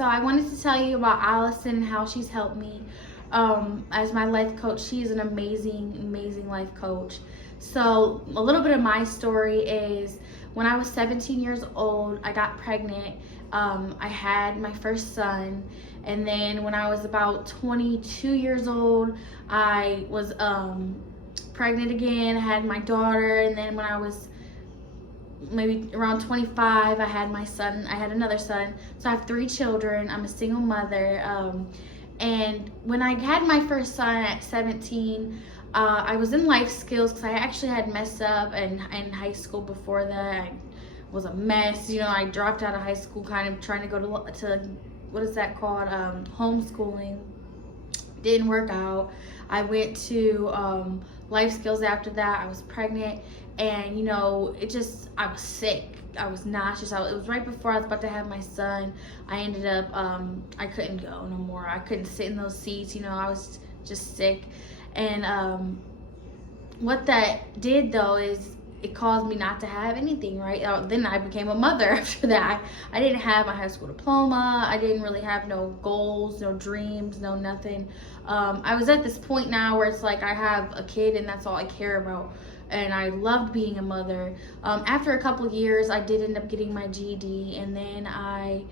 so I wanted to tell you about Allison and how she's helped me as my life coach. She's an amazing, amazing life coach. So a little bit of my story is when I was 17 years old, I got pregnant. I had my first son, and then when I was about 22 years old, I was pregnant again. I had my daughter, and then when I was maybe around 25, I had my son. I had another son. So I have 3 children. I'm a single mother. And when I had my first son at 17, I was in life skills because I actually had messed up in high school before that. I was a mess. You know, I dropped out of high school kind of trying to go to what is that called? Homeschooling. Didn't work out. I went to life skills after that. I was pregnant, and you know, I was sick. I was nauseous. It was right before I was about to have my son. I ended up, I couldn't go no more. I couldn't sit in those seats. You know, I was just sick. And what that did though is it caused me not to have anything, right? Then I became a mother after that. I didn't have my high school diploma. I didn't really have no goals, no dreams, no nothing. I was at this point now where it's like I have a kid and that's all I care about. And I loved being a mother. After a couple years, I did end up getting my GED, and then I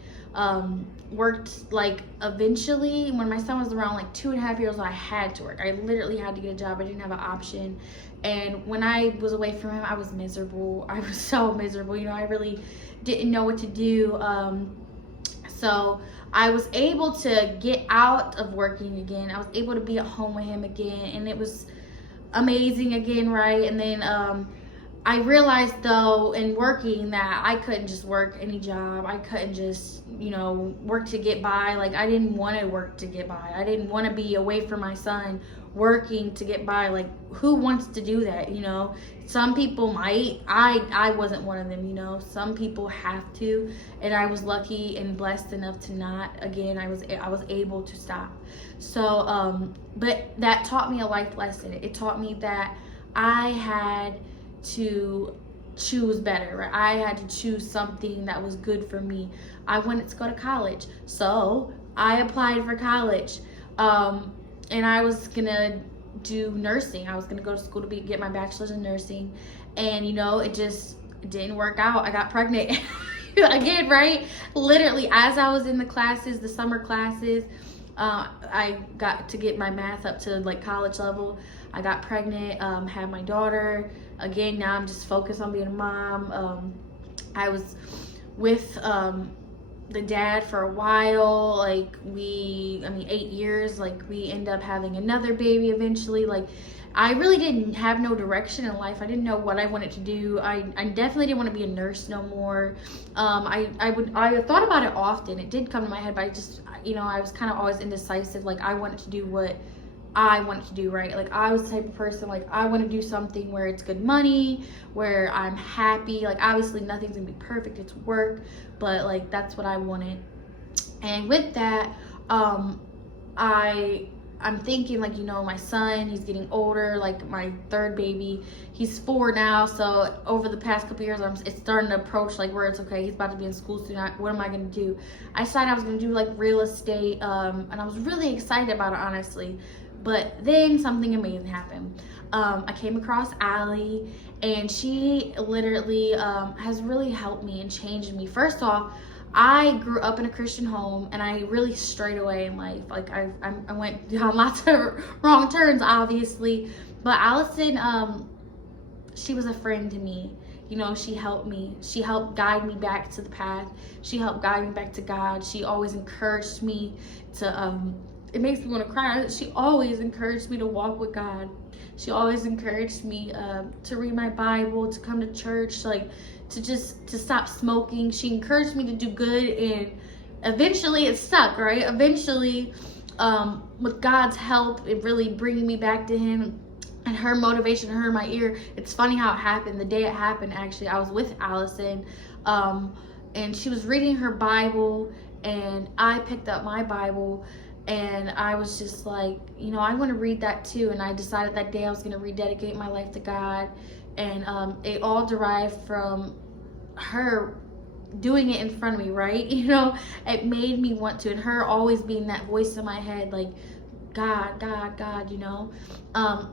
worked, like, eventually when my son was around like 2.5 years old. I had to work. I literally had to get a job. I didn't have an option. And when I was away from him, I was miserable. I was so miserable. You know, I really didn't know what to do. So I was able to get out of working again. I was able to be at home with him again, and it was amazing again, right? And then I realized though in working that I couldn't just work any job. I couldn't just, you know, work to get by. Like, I didn't want to work to get by. I didn't want to be away from my son working to get by. Like, who wants to do that, you know? Some people might. I wasn't one of them, you know. Some people have to, and I was lucky and blessed enough to not. Again, I was able to stop. So but that taught me a life lesson. It taught me that I had to choose better, right? I had to choose something that was good for me. I wanted to go to college, so I applied for college, and I was gonna do nursing. I was gonna go to school to get my bachelor's in nursing, and you know, it just didn't work out. I got pregnant again, right? Literally, as I was in the classes, the summer classes, I got to get my math up to like college level. I got pregnant, had my daughter. Again, now I'm just focused on being a mom. I was with the dad for a while, like 8 years. Like, we end up having another baby eventually. Like, I really didn't have no direction in life. I didn't know what I wanted to do. I definitely didn't want to be a nurse no more. I thought about it often. It did come to my head, but I just, you know, I was kind of always indecisive. Like, I wanted to do what I wanted to do, right? Like, I was the type of person, like, I want to do something where it's good money, where I'm happy. Like, obviously nothing's gonna be perfect, it's work, but like, that's what I wanted. And with that, I'm thinking, like, you know, my son, he's getting older. Like, my third baby, he's 4 now. So over the past couple years, it's starting to approach like where it's okay, he's about to be in school soon. What am I going to do? I decided I was going to do like real estate, and I was really excited about it, honestly. But then something amazing happened. I came across Allie, and she literally has really helped me and changed me. First off, I grew up in a Christian home, and I really strayed away in life. Like, I went down lots of wrong turns, obviously. But Allison, she was a friend to me. You know, she helped me. She helped guide me back to the path. She helped guide me back to God. She always encouraged me to, it makes me want to cry. She always encouraged me to walk with God. She always encouraged me to read my Bible, to come to church, like, to stop smoking. She encouraged me to do good, and eventually it stuck, right? Eventually, with God's help, it really bringing me back to Him, and her motivation, her in my ear. It's funny how it happened. The day it happened, actually, I was with Allison, and she was reading her Bible, and I picked up my Bible, and I was just like, you know, I want to read that too. And I decided that day I was going to rededicate my life to God. And it all derived from her doing it in front of me, right? It made me want to. And her always being that voice in my head, like, God, God, God,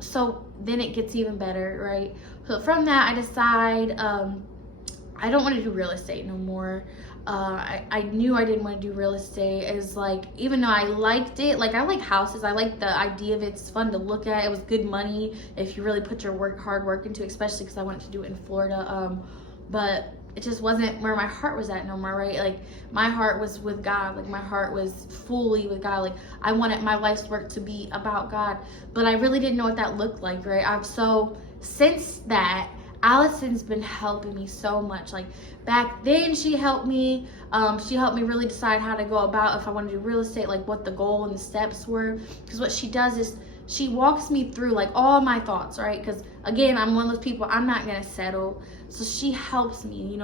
so then it gets even better, right? So from that, I decide I don't want to do real estate no more. I knew I didn't want to do real estate. Is like, even though I liked it, like I like houses, I like the idea of it. It's fun to look at. It was good money if you really put your hard work into it, especially because I wanted to do it in Florida. But it just wasn't where my heart was at no more, right? Like my heart was with God. Like my heart was fully with God. Like I wanted my life's work to be about God, but I really didn't know what that looked like, right? So since that, Allison's been helping me so much. Like back then she helped me really decide how to go about if I want to do real estate, like what the goal and the steps were. Because what she does is she walks me through like all my thoughts, right? Because again, I'm one of those people, I'm not gonna settle. So she helps me,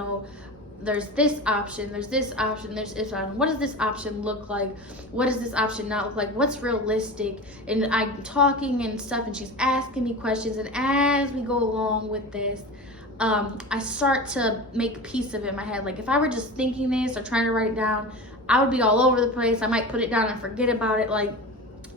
there's this option, there's this option, there's this option. What does this option look like? What does this option not look like? What's realistic? And I'm talking and stuff, and she's asking me questions. And as we go along with this, I start to make peace of it in my head. Like if I were just thinking this or trying to write it down, I would be all over the place. I might put it down and forget about it. Like,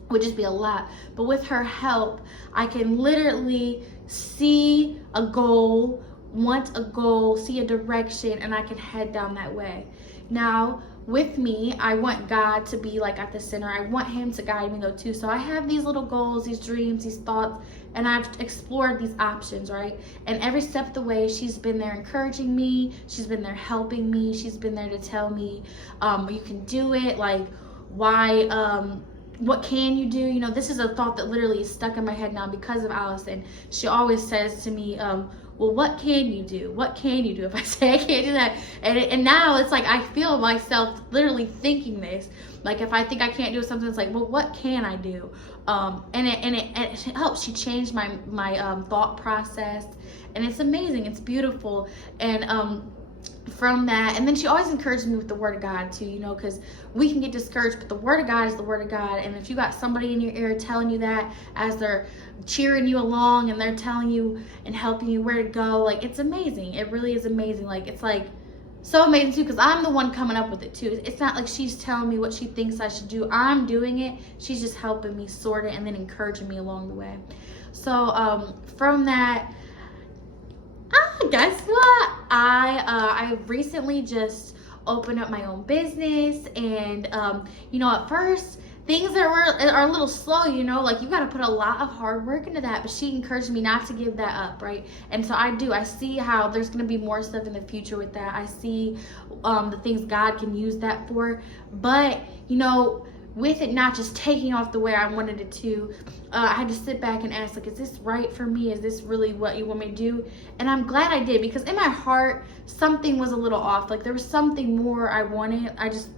would just be a lot. But with her help, I can literally see a goal, want a goal, see a direction, and I can head down that way. Now, with me, I want God to be like at the center. I want him to guide me though too. So I have these little goals, these dreams, these thoughts, and I've explored these options, right? And every step of the way, she's been there encouraging me. She's been there helping me. She's been there to tell me, you can do it. Like, why, what can you do? This is a thought that literally is stuck in my head now because of Allison. She always says to me, well, what can you do? What can you do if I say I can't do that? And now it's like I feel myself literally thinking this. Like if I think I can't do something, it's like, well, what can I do? And it helps. She changed my thought process, and it's amazing. It's beautiful. And from that, and then she always encourages me with the word of God too, because we can get discouraged, but the word of God is the word of God. And if you got somebody in your ear telling you that as they're cheering you along and they're telling you and helping you where to go, like it's amazing. It really is amazing. Like it's like so amazing too, because I'm the one coming up with it too. It's not like she's telling me what she thinks I should do. I'm doing it. She's just helping me sort it and then encouraging me along the way. So from that, guess what? I recently just opened up my own business, and at first things are a little slow, like you got to put a lot of hard work into that, but she encouraged me not to give that up, right? And so I see how there's going to be more stuff in the future with that. I see the things God can use that for, but with it not just taking off the way I wanted it to, I had to sit back and ask, like, is this right for me? Is this really what you want me to do? And I'm glad I did, because in my heart, something was a little off. Like there was something more I wanted. I just,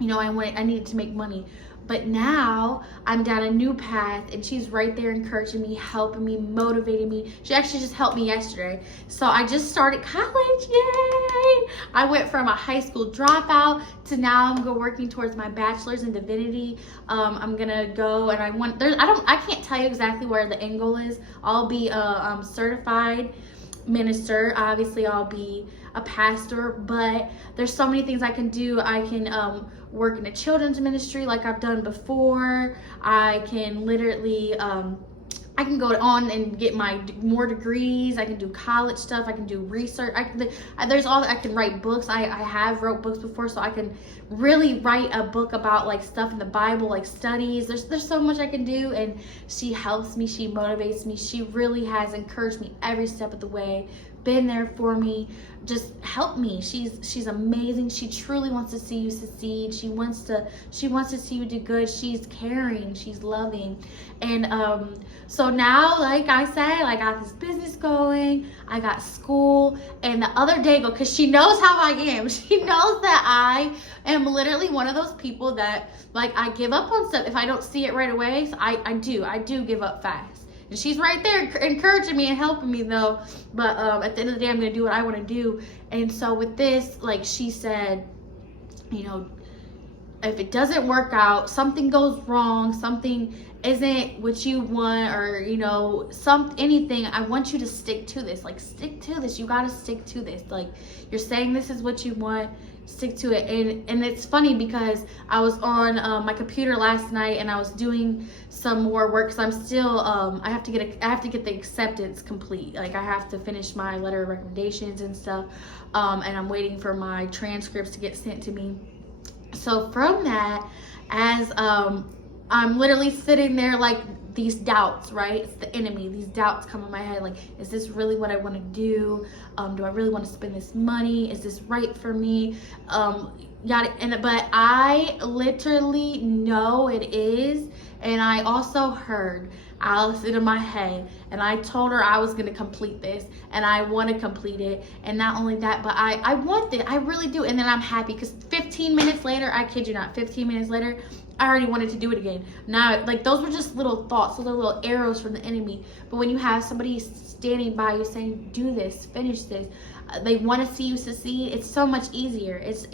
I needed to make money. But now I'm down a new path, and she's right there encouraging me, helping me, motivating me. She actually just helped me yesterday. So I just started college, yay! I went from a high school dropout to now I'm working towards my bachelor's in divinity. I'm gonna go, and I can't tell you exactly where the end goal is. I'll be a certified minister. Obviously I'll be a pastor, but there's so many things I can do. I can work in a children's ministry like I've done before. I can literally I can go on and get more degrees. I can do college stuff. I can do research. I can write books. I have wrote books before, so I can really write a book about like stuff in the Bible, like studies. There's so much I can do, and she helps me. She motivates me. She really has encouraged me every step of the way, been there for me, just helped me. She's amazing. She truly wants to see you succeed. She wants to see you do good. She's caring, she's loving. And so now, like I said, I got this business going, I got school, and the other day, because she knows how I am, she knows that I am literally one of those people that like I give up on stuff if I don't see it right away. So I do give up fast. And she's right there encouraging me and helping me though. But at the end of the day, I'm going to do what I want to do. And so with this, like she said, you know, if it doesn't work out, something goes wrong, something isn't what you want, or you know, anything, I want you to stick to this. Like, stick to this. You got to stick to this. Like, you're saying this is what you want, stick to it. And it's funny because I was on my computer last night and I was doing some more work, because I'm still I have to get the acceptance complete. Like, I have to finish my letter of recommendations and stuff, and I'm waiting for my transcripts to get sent to me. So from that, as I'm literally sitting there, like, these doubts, right? It's the enemy. These doubts come in my head, like, is this really what I want to do? Do I really want to spend this money? Is this right for me? But I literally know it is. And I also heard Allison in my head, and I told her I was going to complete this, and I want to complete it. And not only that, but I want it. I really do. And then I'm happy, because 15 minutes later, I kid you not, 15 minutes later, I already wanted to do it again. Now, like, those were just little thoughts, those are little arrows from the enemy. But when you have somebody standing by you saying, do this, finish this, they want to see you succeed, it's so much easier. It's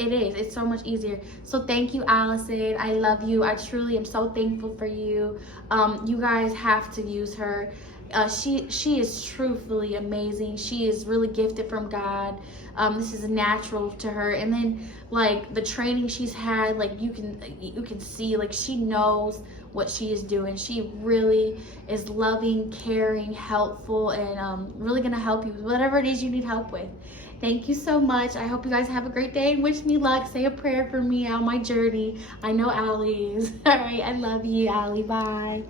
so much easier. So thank you, Allison. I love you. I truly am so thankful for you. You guys have to use her. She is truthfully amazing. She is really gifted from God. This is natural to her. And then, like, the training she's had, like, you can see, like, she knows what she is doing. She really is loving, caring, helpful, and really gonna help you with whatever it is you need help with. Thank you so much. I hope you guys have a great day and wish me luck. Say a prayer for me on my journey. I know Allie is. All right, I love you, Allie. Bye.